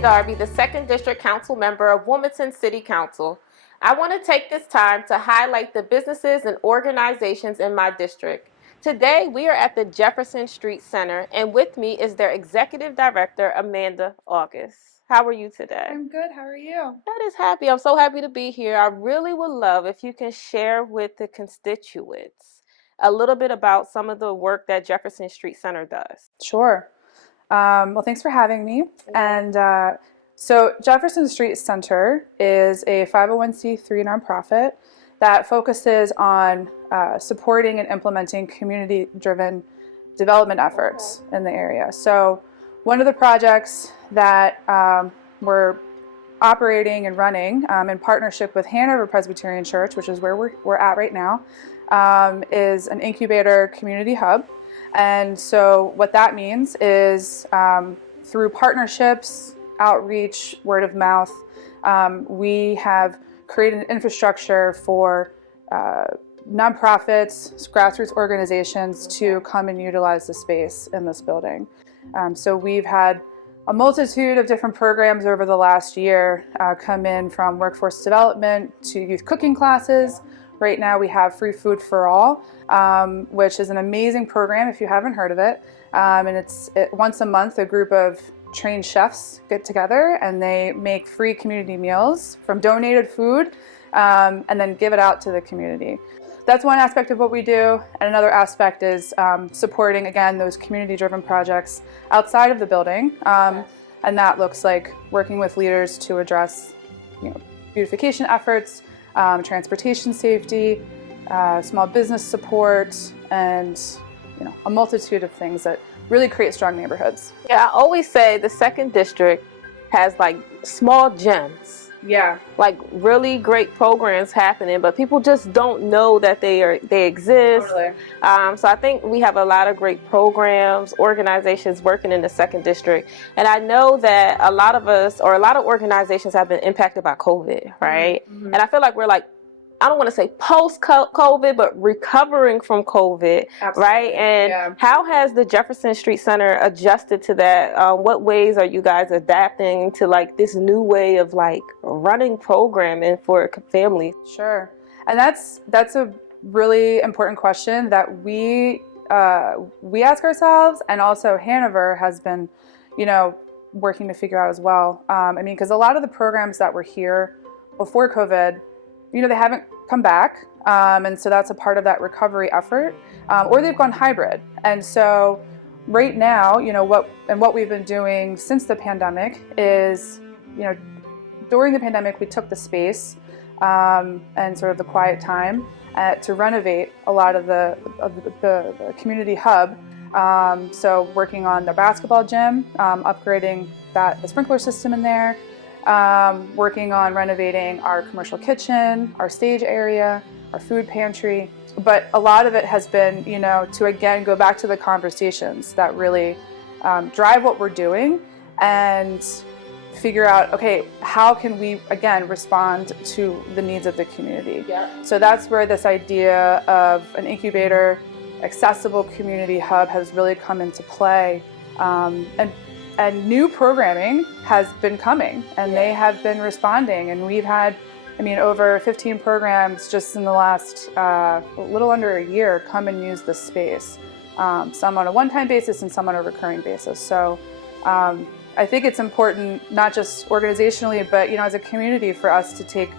Shané Darby, the 2nd District Council member of Wilmington City Council. I want to take this time to highlight the businesses and organizations in my district. Today, we are at the Jefferson Street Center, and with me is their Executive Director, Amanda August. How are you today? I'm good. How are you? That is happy. I'm so happy to be here. I really would love if you can share with the constituents a little bit about some of the work that Jefferson Street Center does. Sure. Well, thanks for having me. And so Jefferson Street Center is a 501c3 nonprofit that focuses on supporting and implementing community-driven development efforts in the area. So one of the projects that we're operating and running in partnership with Hanover Presbyterian Church, which is where we're at right now, is an incubator community hub. And so what that means is through partnerships, outreach, word of mouth, we have created an infrastructure for nonprofits, grassroots organizations to come and utilize the space in this building. So we've had a multitude of different programs over the last year come in, from workforce development to youth cooking classes. Right now we have Free Food for All, which is an amazing program if you haven't heard of it. And once a month, a group of trained chefs get together and they make free community meals from donated food and then give it out to the community. That's one aspect of what we do. And another aspect is supporting, again, those community-driven projects outside of the building. And that looks like working with leaders to address, beautification efforts, transportation safety, small business support, and a multitude of things that really create strong neighborhoods. Yeah, I always say the 2nd District has like small gems. Yeah. Like really great programs happening, but people just don't know that they exist. Totally. So I think we have a lot of great programs, organizations working in the 2nd District. And I know that a lot of us, or a lot of organizations, have been impacted by COVID, right? Mm-hmm. And I feel like we're like, I don't want to say post-COVID, but recovering from COVID, absolutely, right? And how has the Jefferson Street Center adjusted to that? What ways are you guys adapting to like this new way of like running programming for families? Sure, and that's a really important question that we ask ourselves, and also Hanover has been, working to figure out as well. Because a lot of the programs that were here before COVID, they haven't come back, and so that's a part of that recovery effort, or they've gone hybrid. And so right now, what we've been doing since the pandemic is, during the pandemic, we took the space and sort of the quiet time to renovate a lot of the community hub. So working on the basketball gym, upgrading the sprinkler system in there, working on renovating our commercial kitchen, our stage area, our food pantry. But a lot of it has been, to again go back to the conversations that really drive what we're doing and figure out, okay, how can we again respond to the needs of the community? Yeah. So that's where this idea of an incubator, accessible community hub has really come into play. And new programming has been coming, and they have been responding. And we've had, over 15 programs just in the last little under a year come and use this space. Some on a one-time basis and some on a recurring basis. So I think it's important, not just organizationally, but as a community, for us to take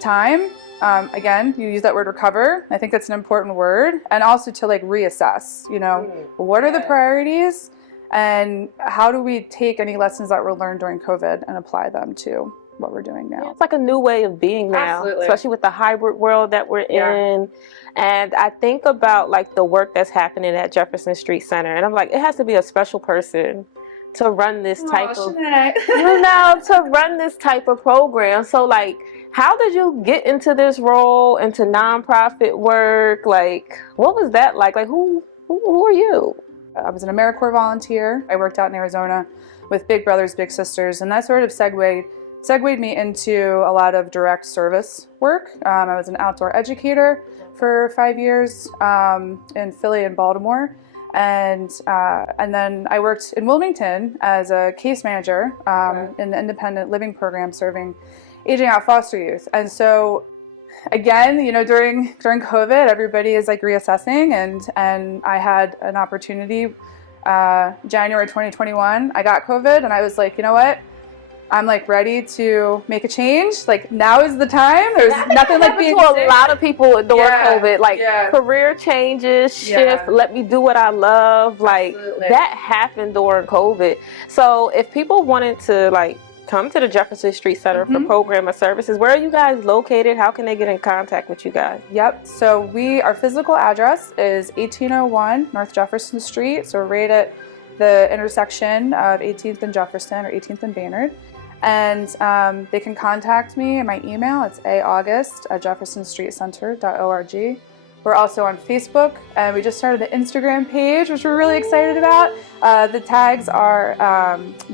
time. Again, you use that word recover. I think that's an important word, and also to like reassess. What are the priorities? And how do we take any lessons that were learned during COVID and apply them to what we're doing now? Yeah, it's like a new way of being now, absolutely, especially with the hybrid world that we're in. And I think about like the work that's happening at Jefferson Street Center, and I'm like, it has to be a special person to run this type of, to run this type of program. So like, how did you get into this role, into nonprofit work? Like, what was that like? Like, who are you? I was an AmeriCorps volunteer. I worked out in Arizona with Big Brothers Big Sisters, and that sort of segued me into a lot of direct service work. I was an outdoor educator for 5 years in Philly and Baltimore, And then I worked in Wilmington as a case manager in the independent living program serving aging out foster youth. And so again, you know, during COVID, everybody is like reassessing, and I had an opportunity. January 2021, I got COVID, and I was like, you know what? I'm like ready to make a change. Like, now is the time. There's nothing like being to sick. a lot of people during COVID, like career changes, shift, let me do what I love. Like that happened during COVID. So if people wanted to like come to the Jefferson Street Center for program or services, where are you guys located? How can they get in contact with you guys? Yep. So our physical address is 1801 North Jefferson Street. So we're right at the intersection of 18th and Jefferson, or 18th and Baynard. And they can contact me in my email. It's august@jeffersonstreetcenter.org. We're also on Facebook, and we just started an Instagram page, which we're really excited about. The tags are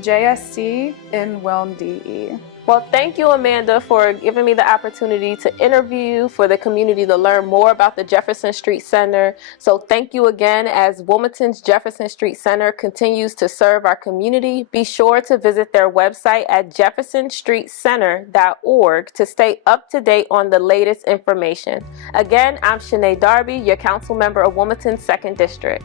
JSC in Wilm DE. Well, thank you, Amanda, for giving me the opportunity to interview, for the community to learn more about the Jefferson Street Center. So thank you again. As Wilmington's Jefferson Street Center continues to serve our community, be sure to visit their website at jeffersonstreetcenter.org to stay up to date on the latest information. Again, I'm Shané Darby, your council member of Wilmington's 2nd District.